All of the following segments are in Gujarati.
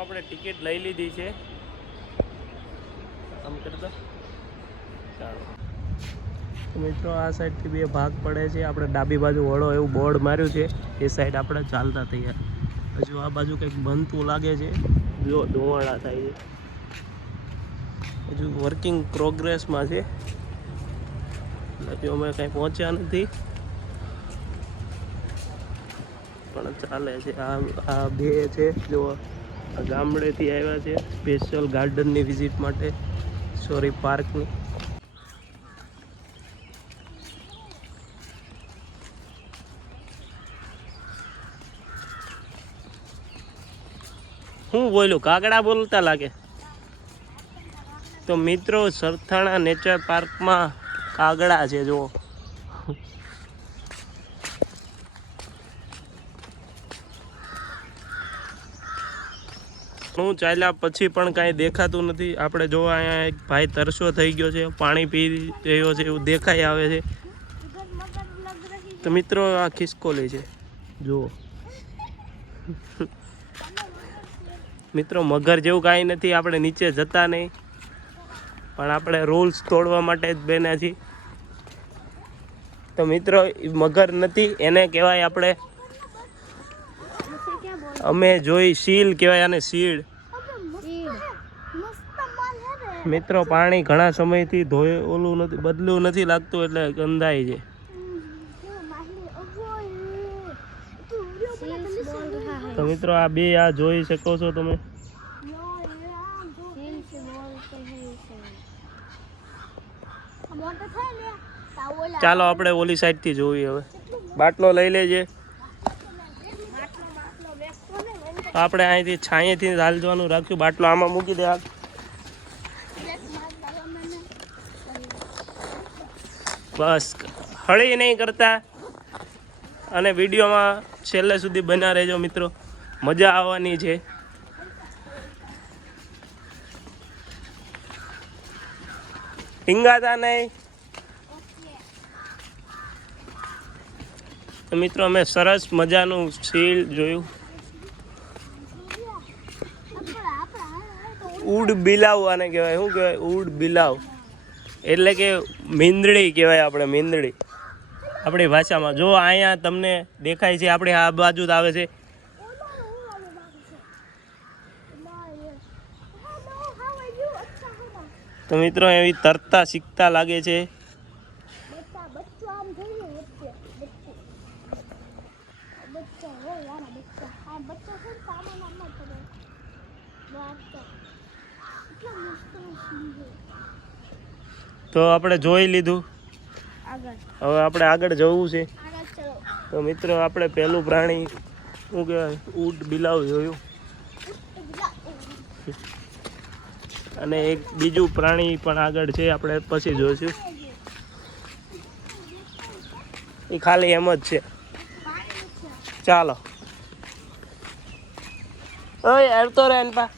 આપણે ટિકિટ લઈ લીધી છે. આમ કરી દો. ચાલો મિત્રો, આ સાઈડથી બે ભાગ પડે છે. આપણે ડાબી બાજુ વળો એવું બોર્ડ માર્યું છે. એ સાઈડ આપણે ચાલતા થઈએ. હજુ આ બાજુ કંઈક બનતું લાગે છે. જો ધુવાડા થાય છે. હજુ વર્કિંગ પ્રોગ્રેસમાં છે. હજુ અમે કંઈ પહોંચ્યા નથી, પણ ચાલે છે. આ બે છે જો, આ ગામડેથી આવ્યા છે સ્પેશિયલ ગાર્ડનની વિઝિટ માટે, સોરી પાર્કની. હું બોલું, કાગડા બોલતા લાગે. તો મિત્રો, સરથાણા નેચર પાર્કમાં કાગડા છે જો. હું ચાલ્યા પછી પણ કાંઈ દેખાતું નથી. આપણે જો અહીંયા એક ભાઈ તરસો થઈ ગયો છે, પાણી પી રહ્યો છે એવું દેખાઈ આવે છે. તો મિત્રો, આ ખિસકોલી છે જુઓ. મિત્રો, મગર જેવું કાંઈ નથી. આપણે નીચે જતા નહીં, પણ આપણે રૂલ્સ તોડવા માટે જ બન્યા છીએ. તો મિત્રો, મગર નથી, એને કહેવાય આપણે, અમે જોઈ સીલ કહેવાય આને, સીલ. મિત્રો, પાણી ઘણા સમયથી ઓલું નથી, બદલું નથી લાગતું, એટલે ગંધાય છે. તો મિત્રો, આ બે આ જોઈ શકો છો તમે. ચાલો આપણે ઓલી સાઈડથી જોઈએ. હવે બાટલો લઈ લેજે. આપણે અહીંથી છાંયેથી હાલવાનું રાખ્યું. બાટલો આમાં મૂકી દે. બસ, હળી નહીં કરતા, અને વિડીયોમાં છેલ્લે સુધી બન્યા રહેજો મિત્રો, મજા આવવાની છે. ટીંગાતા નહીં. તો મિત્રો, અમે સરસ મજાનું સીલ જોયું. ઉડ બિલાવ આને કહેવાય. શું કહેવાય? ઉડ બિલાવ એટલે કે મીંદડી કહેવાય. આપણે મીંદડી આપણી ભાષામાં. જો અહીંયા તમને દેખાય છે, આપણે આ બાજુ જ આવે છે. તો મિત્રો, એવી તરતા શીખતા લાગે છે. તો આપણે જોઈ લીધું, હવે આપણે આગળ જવું છે. તો મિત્રો, આપણે પહેલું પ્રાણી શું કહેવાય? ઊંટ બિલાવ જોયું, અને એક બીજું પ્રાણી પણ આગળ છે, આપણે પછી જોઈશું. એ ખાલી એમ જ છે. ચાલો, ઓય આવતો રહે ને પા.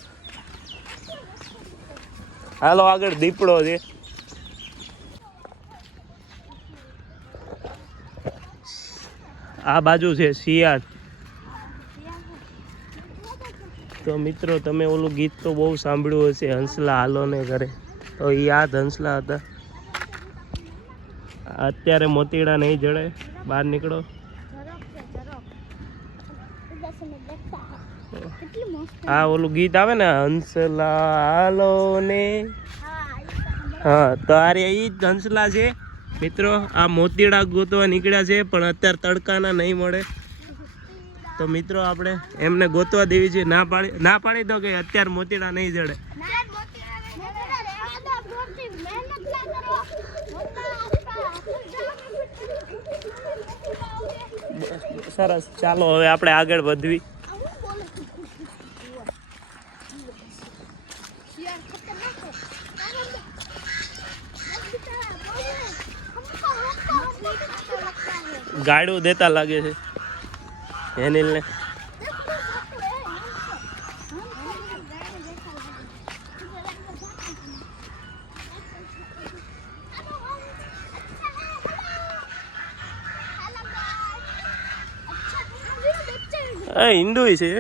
હાલો, આગળ દીપડો છે. આ બાજુ છે શિયાળ. તો મિત્રો, તમે ઓલું ગીત તો બહુ સાંભળ્યું હશે, હંસલા હાલો ને ઘરે. તો એ આ જ હંસલા હતા. અત્યારે મોતીડા નહીં જડે, બહાર નીકળો. આ ઓલું ગીત આવે ને, હંસલા હાલો ને. હા, તો આ રે ઈ જ હંસલા છે મિત્રો. આ મોતીડા ગોતવા નીકળ્યા છે, પણ અત્યારે તડકાના નહીં મળે. તો મિત્રો, આપણે એમને ગોતવા દેવી છે. ના પાડી દો કે અત્યારે મોતીડા નહીં જડે. સરસ, ચાલો હવે આપણે આગળ વધવી. ગાડું દેતા લાગે છે હેનિલને. હિન્દુ છે.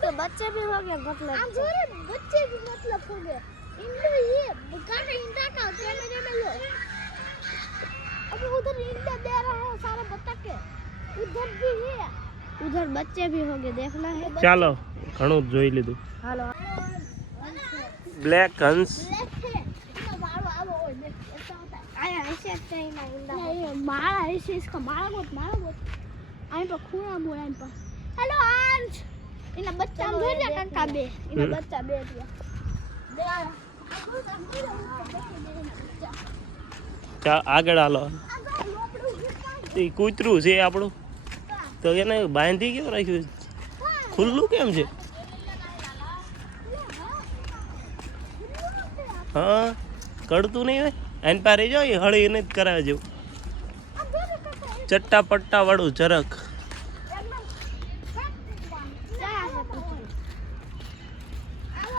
इसके बच्चे भी हो गए मतलब बच्चे भी मतलब हो गए इंडो ये बुखार इंडा का कैमरे में लो अभी उधर इंडा दे रहा है सारे बत्तख के उधर भी है उधर बच्चे भी हो गए देखना है ચાલો ઘણું જોઈ લીધું हेलो બ્લેક હંસ आया ऐसे चाहिए इंडा ये मारा ऐसे इसका मारा बहुत आई पर खूना बोला इन पर हेलो अंश इना बच्चा भेज दिया काका बे इना बच्चा भेज दिया આગળ હાલો એ કૂતરું છે આપણું તો એને બાંધી કેમ રાખ્યું ખુલ્લું કેમ છે હા કડતું નહીં હોય એન પારે જો એ હળી એને જ કરાવે જેવું ચટ્ટા પટ્ટા વાળું જરાક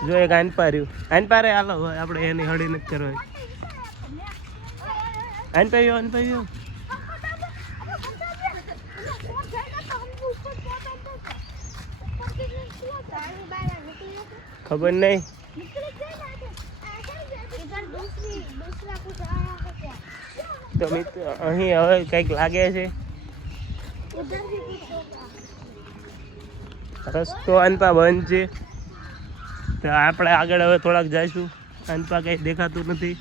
જો એક આન પારે હાલો આપણે એની હળી નથી કરવા આન પાવ્યો ખબર નહીં તો મિત્ર અહીં હવે કંઈક લાગે છે રસ્તો અનપા બંધ છે તો આપણે આગળ હવે થોડાક જઈશું અનપા કંઈ દેખાતું નથી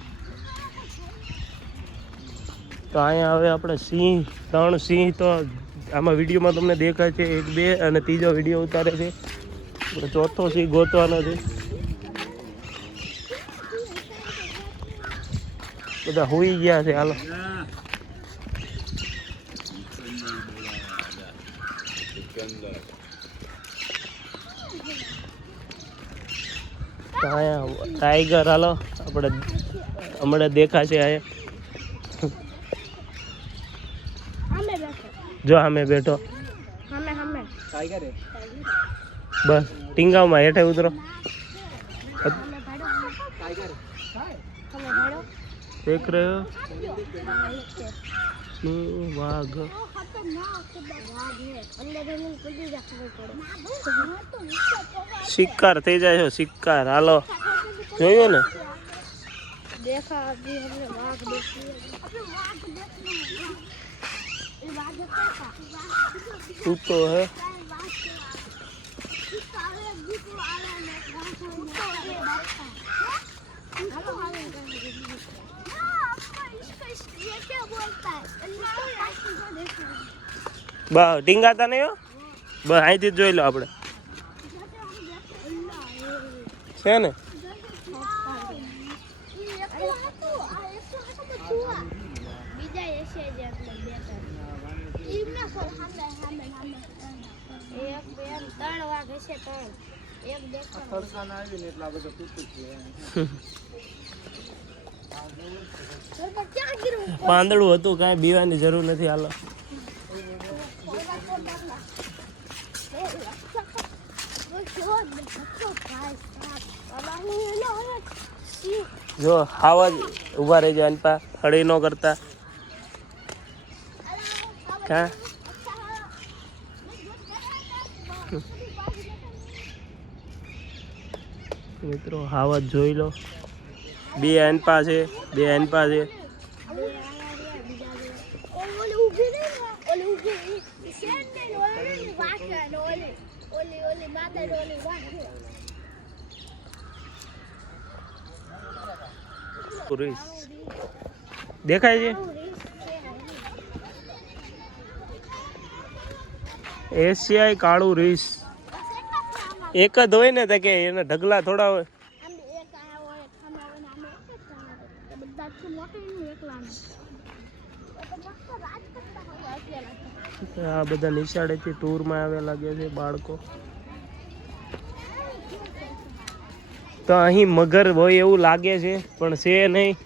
તો અહીંયા હવે આપણે સિંહ 3 સિંહ તો આમાં વિડીયોમાં તમને દેખાય છે 1 2 અને ત્રીજો વિડીયો ઉતારે છે ચોથો સિંહ ગોતવાનો છે બધા હોઈ ગયા છે હાલો અહીંયા ટાઈગર હાલો આપણે હમણાં દેખાશે અહીંયા જો અમે બેઠો બસ ટીંગામાં હેઠે ઉતરો देख रहे हो वाघ शिकार થઈ જાય છે शिकार હાલો જોયો ને देखा अभी हमने वाघ देखी तू तो है બસ ટીંગાતા નહીં હો બસ અહીંથી જ જોઈ લો આપણે છે ને પાંદડું હતું કાંઈ બીવાની જરૂર નથી હાલો જો આવા જ ઊભા રહી જાય અનપા હળી ન કરતા કા મિત્રો હાવત જોઈ લો બે અનપા છે દેખાય છે એશિયાઈ કાળું રીસ એક જ હોય ને તો કે એના ઢગલા થોડા હોય આ બધા નિશાળેથી ટૂરમાં આવ્યા લાગે છે બાળકો તો અહીં મગર હોય એવું લાગે છે પણ છે નહીં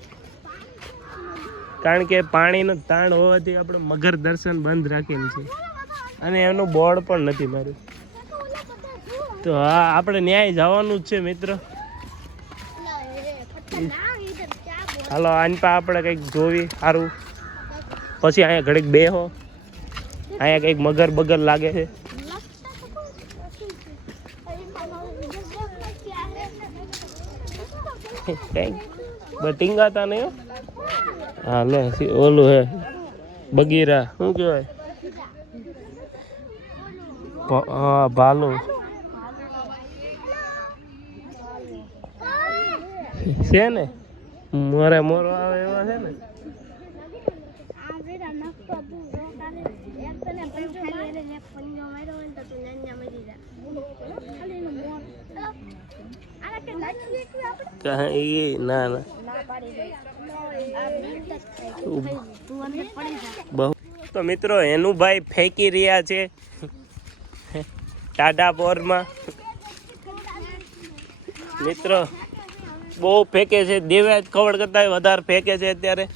કારણ કે પાણીનો તાણ હોવાથી આપણે મગર દર્શન બંધ રાખેલું છે અને એનું બોર્ડ પણ નથી માર્યું તો હા આપણે ન્યાય જવાનું જ છે મિત્ર હાલો આનપા આપણે કંઈક જોવી સારું પછી અહીંયા ઘડીક બેહો અહીંયા કંઈક મગર બગર લાગે છે કઈ બટીંગાતા નહીં હો. હા લે ઓલું હે બગીરા શું કહેવાય? હા ભાલું છે ને, મોરે મોરો આવે એવા છે ને. ના ના બહુ. તો મિત્રો એનું ભાઈ ફેંકી રહ્યા છે ટાઢા પોરમાં. મિત્રો બહુ ફેંકે છે, દેવાજ ખવડ કરતા વધારે ફેંકે છે અત્યારે.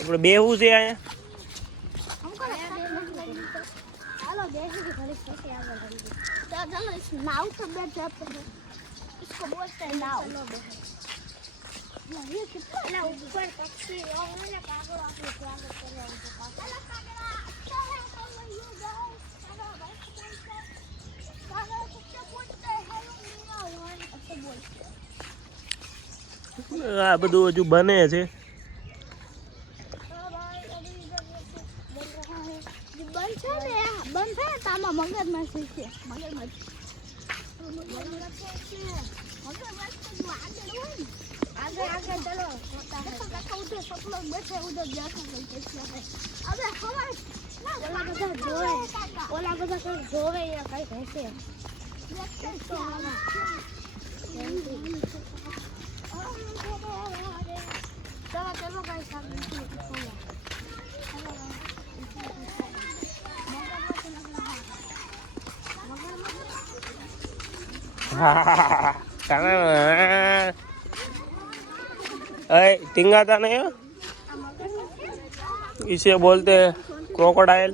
આપણે બેહવું છે नाव तो बैठ जाते हैं, इसको बोलते हैं नाव। ये कितना ऊपर पक्षी और मैंने कागड़ आपने स्वागत कर रहा हूं तो कागड़ अच्छा है तो ये जाओ कागड़ भाई बोलते हैं कागड़ कुछ बोलते हैं हेलो मीना वन ऐसे बोलते हैं। આ બધું હજુ બને છે. बंद है तामा मगरमच्छ છે मगरमच्छ आगे आगे चलो देखो देखो उधर सब लोग बैठे उधर जाकर कैसे है अबे हवा ओला बता जोवे या कहीं कैसे चलो चलो गाइस टिंगाता नहीं हो, इसे बोलते हैं क्रोकोडाइल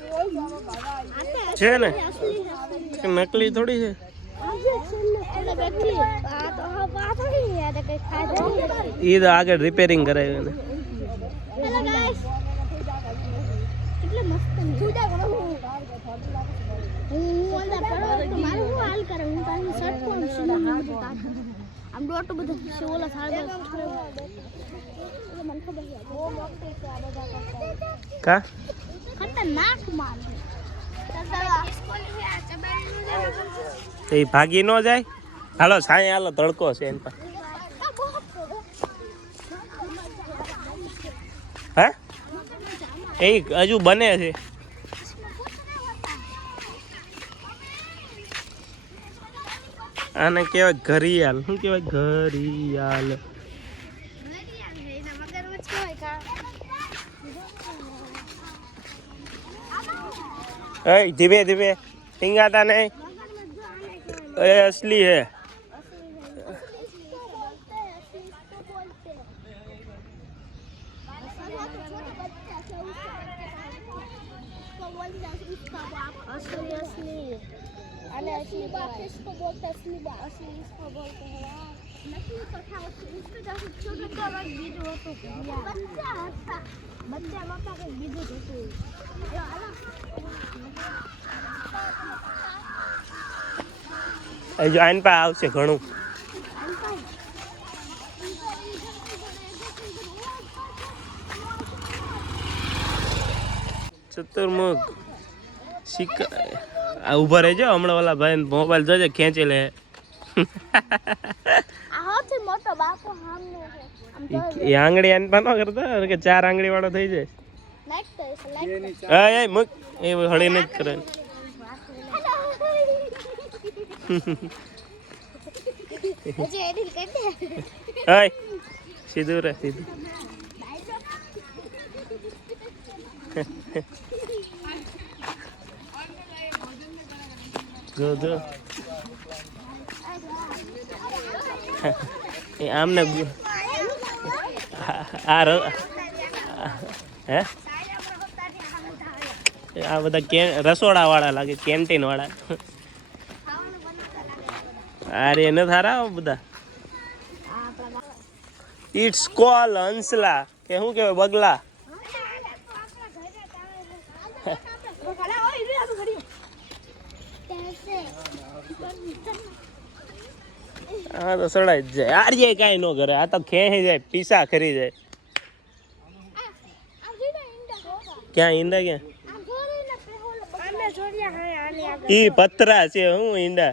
है ना, नकली थोड़ी है। ये तो आगे रिपेयरिंग कराए ने। हम डोट बद शोला सारे का खतरनाक माल એ ભાગી ન જાય. હાલો સાંઈ હાલો તડકો છે એન પર. હે એ હજુ બને છે. આને કહેવાય ઘરિયાળ. શું કહેવાય? ઘરિયાળ. धीमे धीमे टिंगाता नहीं, ये असली है। असली बात इसको बोलते हैं, असली बात असली इसको बोलते हैं। नकली तो था उसके जैसे छोटा वाला बीज हो तो बच्चा था, बच्चा माता के बीज होते जो आइन पर आवशे घणું ચતુર્મુખ સિક્કા ઉભા રહેજો. હમણાં ઓલા ભાઈ મોબાઈલ જોજે ખેંચી લે. આથી મોટો બાપો સામે છે. એ આંગળી આન પર ન કરતા કે 4 આંગળી વાળો થઈ જાય. લાઈક તો લાઈક એ મુક એ હળી ન કરે. હજી એડિટ કરી દે. હાય સીધું રે સીધું. જો જો એ આમને આ હે આ બધા રસોડા વાળા લાગે, કેન્ટીન વાળા. અરે એને થારા બધા ઇટ્સ કોલ હંસલા કે શું કહેવાય બગલા. હા તો સડાઈ જ જાય. આર્ય કાંઈ ન કરે, આ તો ખેંચી જાય, પીસા ખરી જાય. ક્યાં ઈંડા ક્યાં? ઈ પતરા છે. હું ઈંડા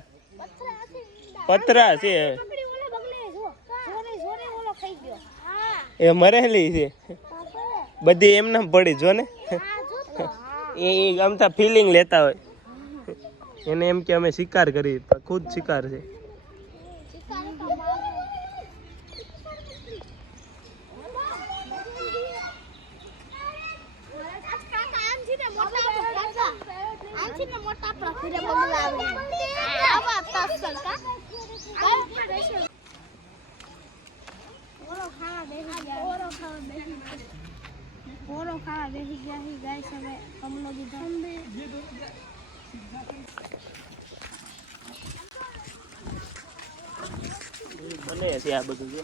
પતરા છે. એ મરેલી છે બધી એમને પડી જો ને. એ આમતા ફિલિંગ લેતા હોય એને એમ કે અમે શિકાર કરી, ખુદ શિકાર છે. બને છે આ બધું જો.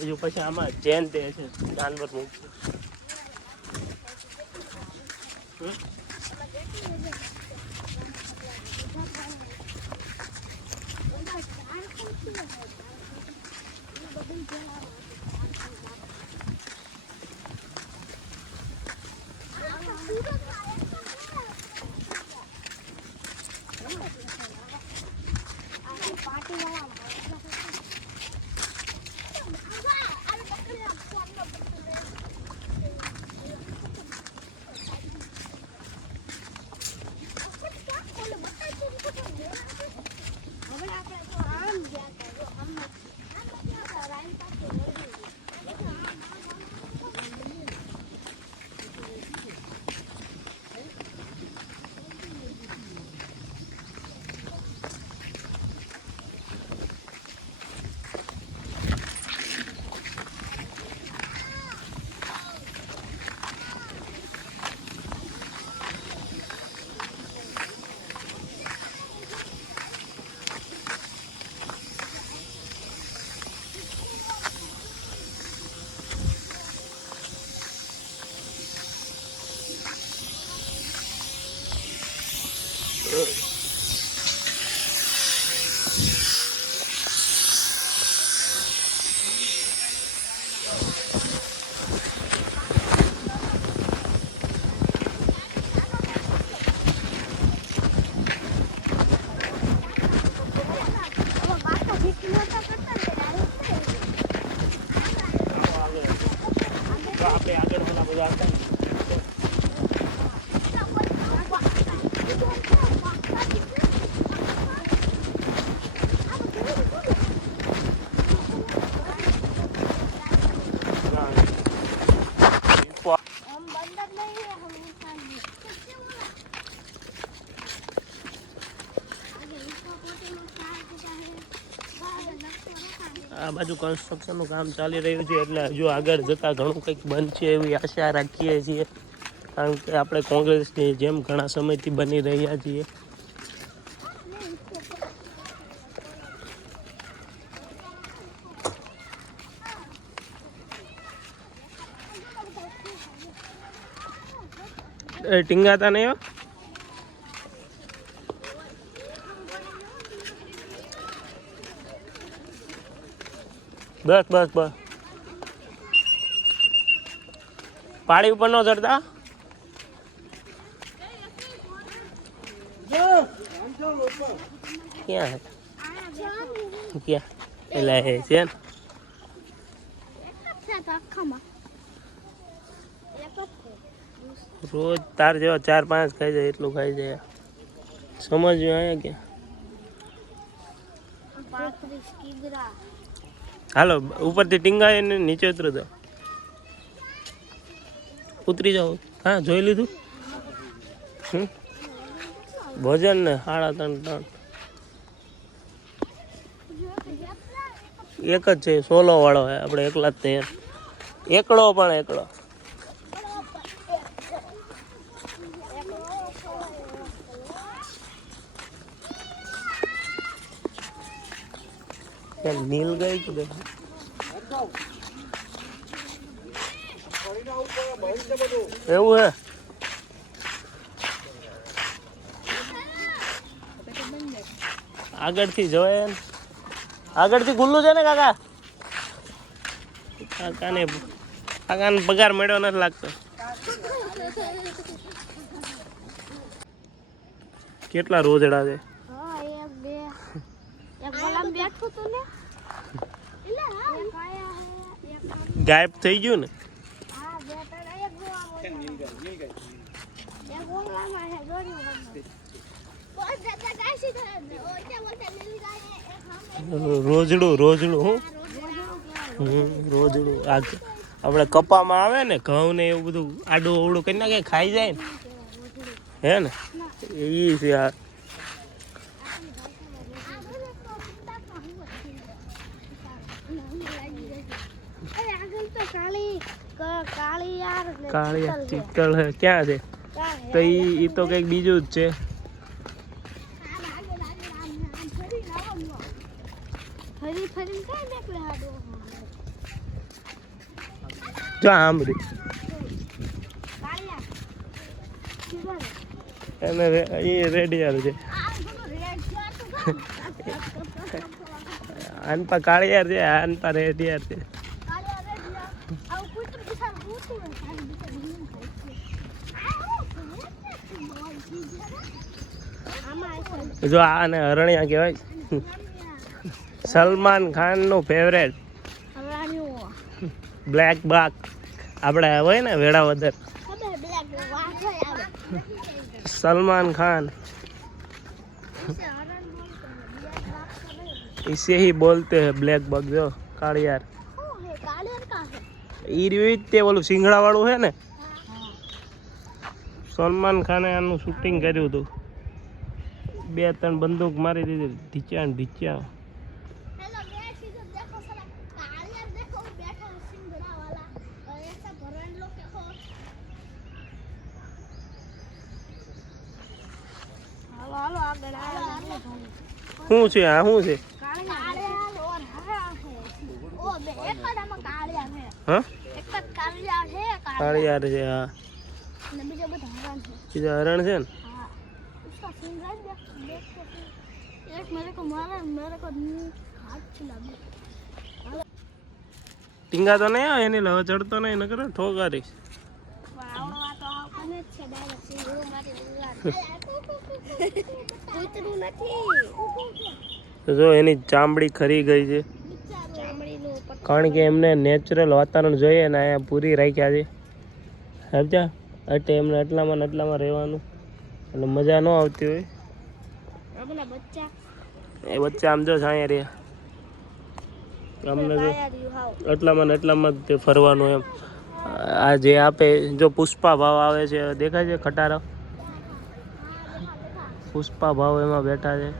હજુ પછી આમાં ચેન તે છે જાનવર મૂકશે. આપણે આગળ પેલા બધા હતા. આ બાજુ કન્સ્ટ્રક્શનનું કામ ચાલી રહ્યું છે એટલે હજુ આગળ જતાં ઘણું કંઈક બનશે એવી આશા રાખીએ છીએ, કારણ કે આપણે કોંગ્રેસની જેમ ઘણા સમયથી બની રહ્યા છીએ. ટીંગાતા નહીં હો. બસ બસ બસ પાડી ઉપર નો ચડતા. ક્યાં ક્યાં એટલે છે ને રોજ તાર જેવા 4-5 ખાઈ જાય એટલું ખાઈ જાય. સમજ્યું અહીંયા ક્યાં. હાલો ઉપરથી ટીંગાય ને નીચે ઉતરો જાઓ. ઉતરી જાઓ. હા જોઈ લીધું. ભોજન ને 3.5 એક જ છે. સોલો વાળો હે, આપણે એકલા જ તૈયાર. એકડો પણ એકડો. નીલ ગઈ કે એવું હે આગળથી જોયે આગળથી ખુલ્લું છે ને કાકા કાકાને પગાર મળ્યો નથી લાગતો કેટલા રોજડા છે હા એક બે એક ગલામ બેઠું તું ને એટલે હા એક આયા હે એક ગાયબ થઈ ગયું ને હા બે ત્રણ એક ગોળામાં હે દોડ્યું બસ દાદા કાશી થાય ઓકે બોલતે લીલી ગાય એક સામે રોજડું હું રોજડું આ આપણે કપામાં આવે ને ઘઉં ને એવું બધું આડું અવડું કરી નાખે ખાઈ જાય ને હે ને એ છે આ કાળી ચિત્તળ હે ક્યાં છે તો ઈ તો કંઈક બીજું જ છે જો આમ રે એને એ રેડિયાર છે આનપા કાળિયાર છે આનપા રેડિયાર છે જો આને હરણિયા કહેવાય સલમાન ખાન નું ફેવરેટ બ્લેક બાક આપણે હોય ને વેળાવદર सलमान खान इसे ही बोलते हैं ब्लैक बग जो कालियार ते बोलू सिंगड़ा वालू है ने सलमान खाने आनु शूटिंग कर्યું હતું બે ત્રણ બંદૂક મારી દીધી ઢીચા ઢીચા શું છે આ શું છે હા કાળિયાર છે હા બીજા હરણ છે ને ટીંગા તો નહીં આવે એની લવ ચડતો નહીં નકર ઠોકારી જો એની ચામડી ખરી ગઈ છે કારણ કે એમને નેચરલ વાતાવરણ જોઈએ ને અહીંયા પૂરી રાખ્યા છે સમજા એટલે એમને એટલામાં ને એટલામાં રહેવાનું એટલે મજા ન આવતી હોય એ બચ્ચા આમ જો અહીંયા રહ્યા અમને જો એટલામાં ને એટલામાં જ ફરવાનું એમ આ જે આપે જો પુષ્પા ભાવ આવે છે દેખાય છે ખટારા પુષ્પા ભાવ એમાં બેઠા છે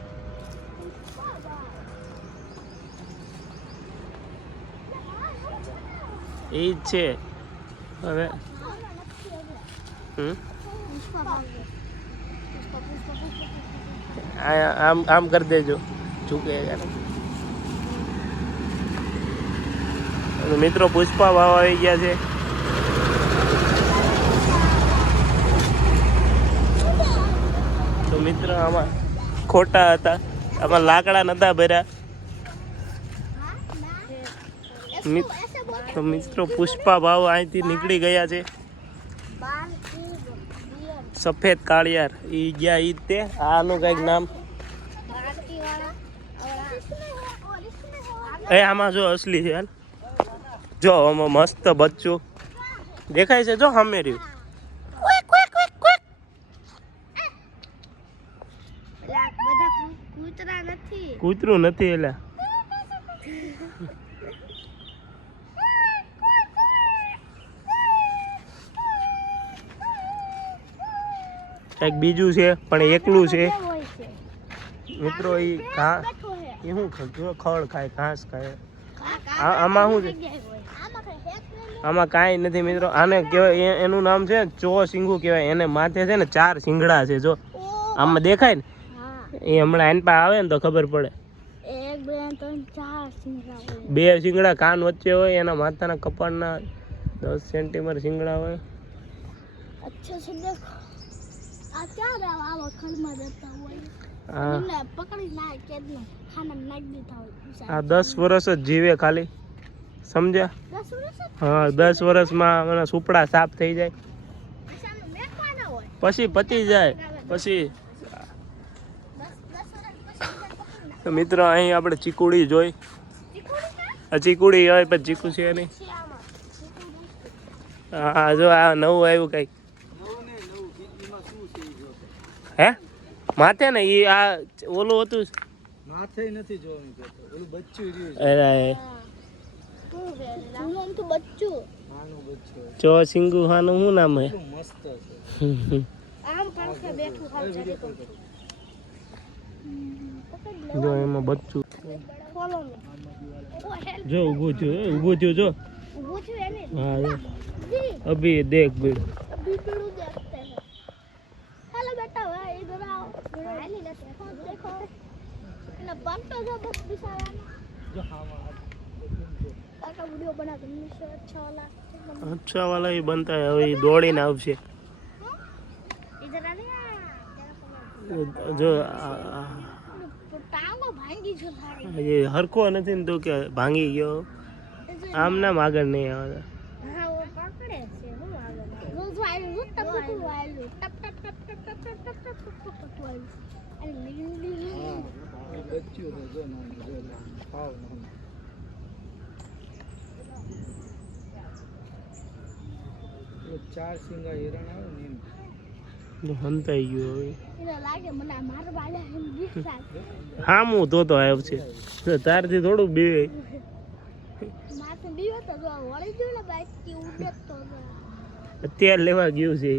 એ જ છે હવે આમ આમ કરી દેજો ચૂકે મિત્રો પુષ્પા ભાવ આવી ગયા છે તો મિત્ર આમાં ખોટા હતા આમાં લાકડા નતા ભર્યા તો મિત્રો પુષ્પા ભાવ અહીંથી નીકળી ગયા છે સફેદ કાળિયાર એ ગયા ઈ તે આનું કંઈક નામ એ આમાં જો અસલી છે જો આમાં મસ્ત બચ્ચું દેખાય છે જો સામે રહ્યું કૂતરું નથી એલા કંઈક બીજું છે પણ એકલું છે મિત્રો એ ઘા એ શું ખડ ખાય ઘાસ ખાય આમાં શું છે આમાં કાંઈ નથી મિત્રો આને કહેવાય એનું નામ છે ચો સિંગુ કહેવાય એને માથે છે ને 4 શિંગડા છે જો આમાં દેખાય ને એ હમણાં આન પા આવે ને તો ખબર પડે 1 એક બે ત્રણ ચાર સિંગડા હોય. 2 શિંગડા કાન વચ્ચે હોય, એના માથાના કપાળના 10 સેન્ટીમીટર શિંગડા હોય. अच्छे से देखो आ क्या रहा आवा खलमा देता हुआ હા इन्हें पकड़ी ना केदने खाना में नाक देता हुआ આ 10 વર્ષ જ જીવે ખાલી, સમજ્યા? 10 વર્ષ હા 10 વર્ષમાં મને સુપડા સાફ થઈ જાય, ऐसा में मैं खाना હોય પછી પતી જાય. પછી 10 વર્ષ પછી તો મિત્રો અહીં આપણે ચીકુડી જોઈ, ચીકુડી છે આ ચીકુડી હોય પછી ચીકુ છે નહીં. છે આમાં ચીકુડી હા જો આ નવું આવ્યું કંઈક. હે માથે ને એ આ ઓલું હતું. માથે નથી જોવાનું કહેતો, ઓલું બચ્ચું રહ્યું છે. અરે શું રે નામ તો બચ્ચું નાનું બચ્ચું ચો સિંગુ ખાનું શું નામ હે? એટલું મસ્ત છે. આમ પાંખે બેઠું ખાવ ચાલે તો પકડ લે જો એમાં બચ્ચું ફોલો મે ઓ હેલ્પ જો ઊભું થયું, ઊભું થયું જો. ઊભું છું એને હા જો. જી અભી દેખ ભીડ. अभी पेड़ों देखते हैं हेलो बेटा भाई इधर आओ नहीं लेते हैं देखो ना बनता जो बस बिसाया જો હામાં काका वीडियो बना के मुझे अच्छा वाला અચ્છા વાલા એ બનતા હવે એ દોડીને આવશે. इधर आ ले જો टांगो भांगी जो थारी એ હરખો નથી ને તો કે ભાંગી ગયો, આમ નામ આગળ નહીં આવે. हाँ वो पकड़े से हूँ आगे रोज वायरल हूँ तब तक वायरल टप टप टप टप टप टप टप टप टप टप वायरल अरे लिंग लिंग હા એ બચ્ચું છે જો નાનું જો ખાવ નાનું. પેલું 4 સિંગા હિરણ આવે ને એમ. હંતાઈ ગયો હવે. इधर लागे मना मार वाले हम दिखता હા હું તો આવશે તારથી થોડું બીવે. माथे बीवा तो जो वળી ગયો ને બાઈક થી ઉડે તો હથિયાર લેવા ગયું છે,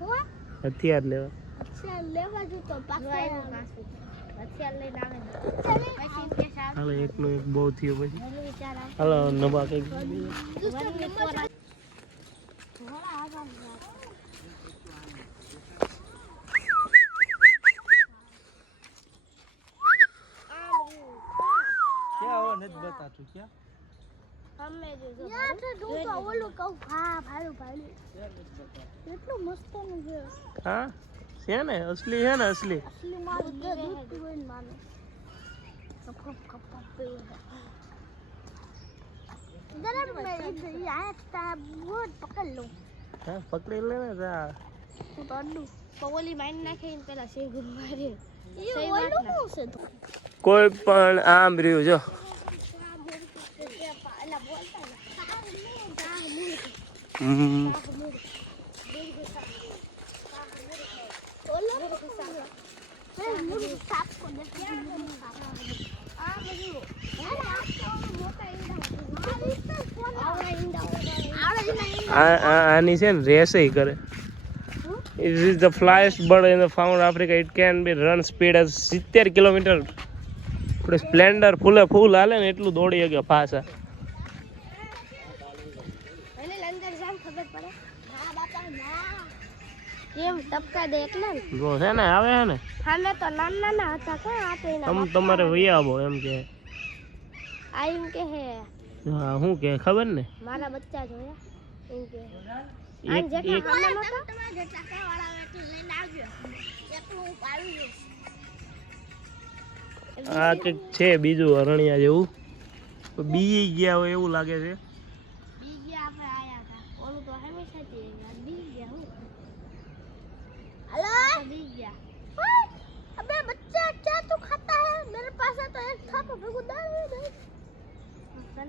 હો હથિયાર લેવા. અચ્છા લેવા જો તો પાછો અત્યાર લઈને આવે પછી કે સાહેબ હાલો એકનો એક બહુ થયો પછી. વિચાર આવે હાલો નવા કંઈક. દુસ્તો નંબર થોડા આગળ ક્યાં હો નથી બતાતું ક્યાં હમે જો યાર તો હું તો ઓલું કહું હા ભાડું ભાડું કેટલું મસ્ત નું છે હા છે ને અસલી છે ને અસલી. असली मार दूध पीवन मानो कप कप कप पीवन इधर मैं इधर आया था बहुत पकड़ लो હા પકડી લે ને જા. હું તો અડું પવલી માઈન નાખીને પેલા શેગુન મારે એ ઓલું શું છે કોઈ પણ આમ રહ્યું જો. એલા બોલતા હમ. આની છે ને રેસે કરે. It is the flyest bird in the found Africa. It can be run speed as 70 kilometre. આપણે સ્પ્લેન્ડર ફૂલે ફૂલ હાલે ને એટલું દોડી શકે પાછા. એને અંદર જાન ખબર પડે ના બાપા ના કેમ ટપકા દે એટલે ને જો છે ને આવે છે ને અમે તો નાના નાના હતા કે આ તો એના તમારે વૈયા આવો એમ કે. આ એમ કે હે હા શું કે ખબર ને મારા બચ્ચા જોયા એમ કે એક એક તમારા જેટલા કાવાળા એટલે લઈને આવજો એકલું હું પાડું આ કંઈક છે બીજું અરણ્યા જેવું, બી ગયા હોય એવું લાગે છે. બીજે આપણે આયા હતા ઓલું તો હંમેશાથી બી ગયા હું हेलो बी गया अबे बच्चा क्या तू खाता है मेरे पास है तो एक था तो फिर दाल दे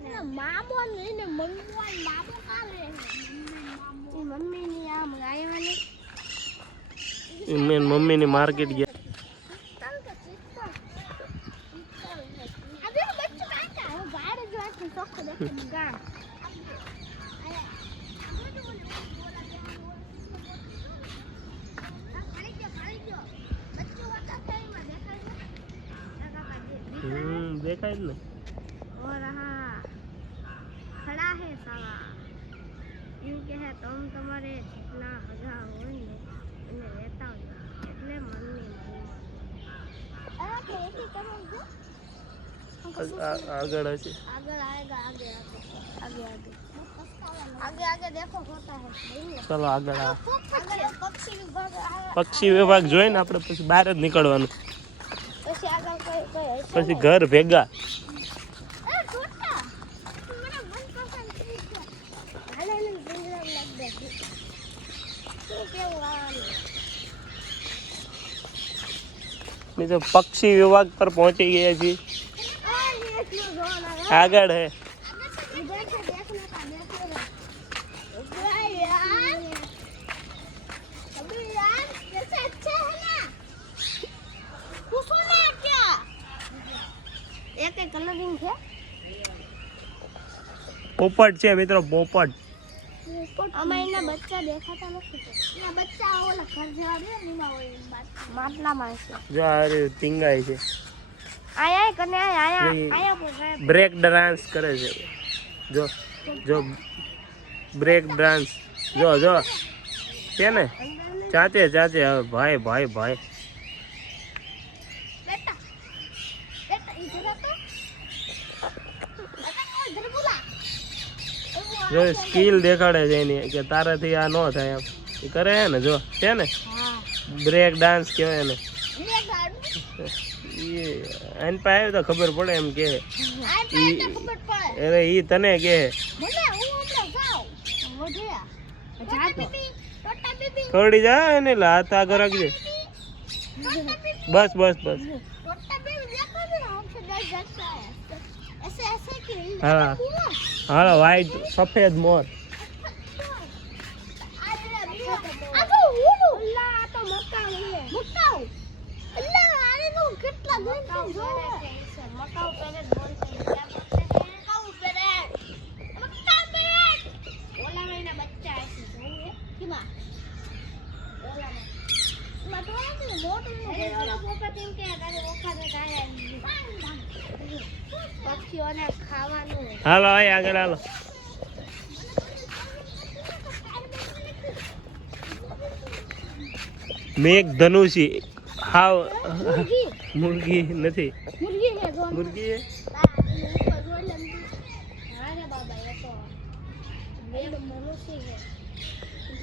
ना मामो नहीं ने मंगवा मामो का ले मम्मी ने आ मंगाए वाले મેં મમ્મીની માર્કેટ ગયા. अबे बच्चा बैठा है बाहर जो है तुम सबको देख के गा દેખાય જ ને. और हाँ खड़ा है साला इनके है तुम तुम्हारे जितना हजा हो ने इन्हें लेता हो એટલે મનની અરે કે કરું જો આગળ હશે आगे आएगा आगे आगे आगे आगे आगे देखो होता है ચલો આગળ આ पक्षी विभाग પક્ષી વિભાગ જોઈને આપણે પછી બહાર જ નીકળવાનું પછી આગળ કોઈ પછી ઘર ભેગા એ છોટા મને મનપસંદ ચીજ છે હાલે ને પિંજરા લાગ દે શું કેવું આવવાનું મિત્રો પક્ષી વિભાગ પર પહોંચી ગયા છીએ આ ये क्यों जोन आ આગળ હે इधर से देखने का देखो यार अबे यार कैसे अच्छा है ना खुश होना है क्या एक एक कलरिंग है પોપટ છે મિત્રો પોપટ हमें इन्हें बच्चा देखा था ना ये बच्चा वाला घर जवा दे नीमा वो માટલા માં છે જો આ રહ્યું ટીંગાય છે આયા કને આયા નહીં. આયા પર બ્રેક ડાન્સ કરે છે જો જો બ્રેક ડાન્સ જો જો છે ને ચાચે ચાચે હવે ભાઈ ભાઈ ભાઈ बेटा बेटा इधर आ तो बेटा इधर बुला જો સ્કિલ દેખાડે છે એની કે તારાથી આ ન થાય એમ એ કરે છે ને જો છે ને हां બ્રેક ડાન્સ કહેવાય એને ये गाड़ी એ એન પાસે તો ખબર પડે એમ કે આ તો ખબર પડે અરે ઈ તને કે મને હું હમણાં જાઉં વધ્યા જા તો ટોટા બેબી થોડી જા એને હાથ આગળ રાખજે टोटा बेबी બસ બસ બસ टोटा बेबी देखो ना हमसे डर जाता है ऐसे ऐसे क्यों हाँ હાલો વ્હાઈટ સફેદ મોર આ તો ઉલો અલ્લા આ તો મકાઉ છે મકાઉ અલ્લા આને તો કેટલા ગંદા જોવે મકાઉ પેરે બોલતે ક્યાં બોલતે હે મકાઉ પેરે ઓલા મહિના બચ્ચા છે જોવે કીમાં ઓલા માં તો આ મોટું એ ઓલા પોપા તેમ કે તારે ઓખા દે કાયા પક્ષીઓને ખાવાનું હાલો આય આગળ હાલો મેઘ ધનુષી હાવ मुर्गी મુર્ગી નથી मुर्गी है जोन મુર્ગી હે? अरे बाबा ये तो मेघ धनुषी है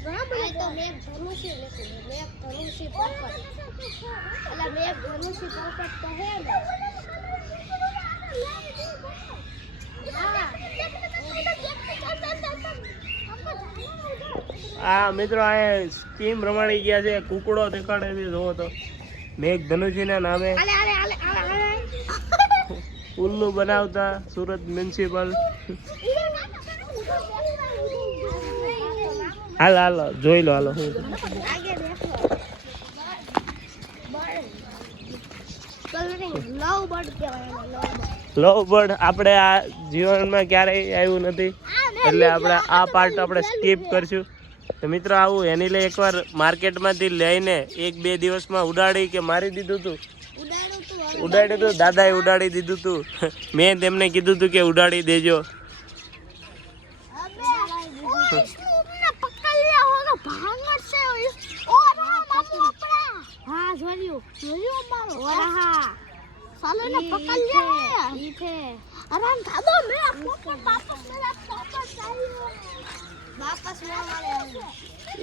बराबर तो मेघ धनुषी लेकिन मेघ धनुषी पोपट अला मेघ धनुषी पोपट तो है ना આ મિત્રો આ સ્કીમ રમાડી ગયા છે કુકડો દેખાડે છે જોવો તો મેઘ ધનુષીના નામે अले अले अले अले ઉલ્લુ બનાવતા સુરત મ્યુનિસિપલ હાલ હાલો જોઈ લો હાલો હું आगे देखो बर्ड कलरिंग लव बर्ड कहेवाय लव बर्ड લવ બર્ડ આપણે આ જીવનમાં ક્યારેય આવ્યું નથી એટલે આપણે આ પાર્ટ આપણે સ્કીપ કરશું તો મિત્રો આવું એની લઈ એકવાર માર્કેટમાંથી લઈને 1-2 દિવસમાં ઉડાડી કે મારી દીધું હતું ઉડાડ્યું હતું દાદાએ ઉડાડી દીધું હતું મેં તેમને કીધું હતું કે ઉડાડી દેજો अबे उसने पकड़ लिया होगा भागना से और मामू अपना हां जोलियो मारो और हां साले ने पकड़ लिया है ये थे अरे दादा मेरा पोपट वापस मेरा पोपट चाहिए वापस ले वाले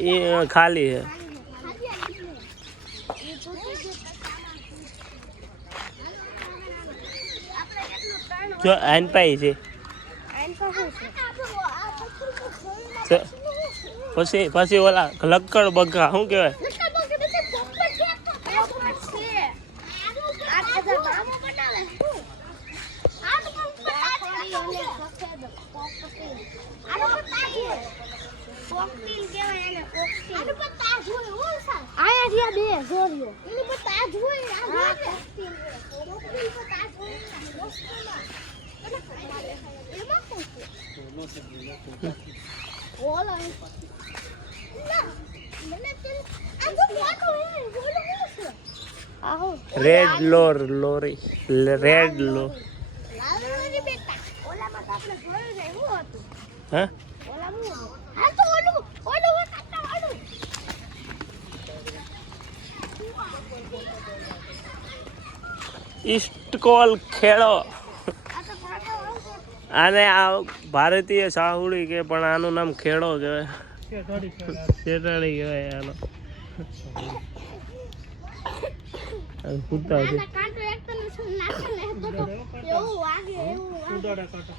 એ ખાલી છે ये छोटी सी આપણે કેટલું ટર્ન જો આન પાઈ છે આઈન પાસે છે છે. પછી પછી ઓલા લક્કડ બગા શું કહેવાય રેડ લોર લોરી રેડ લો હા ઈસ્ટ કોલ ખેડો આને આ ભારતીય સાહુડી કે પણ આનું નામ ખેડો કહેવાય, શેટાડી કહેવાય આનો. કૂદતા છે. આના કાંટો એક તને શું નાખે ને તો એવું વાગે એવું વાગે. ઉડાડા કાંટો.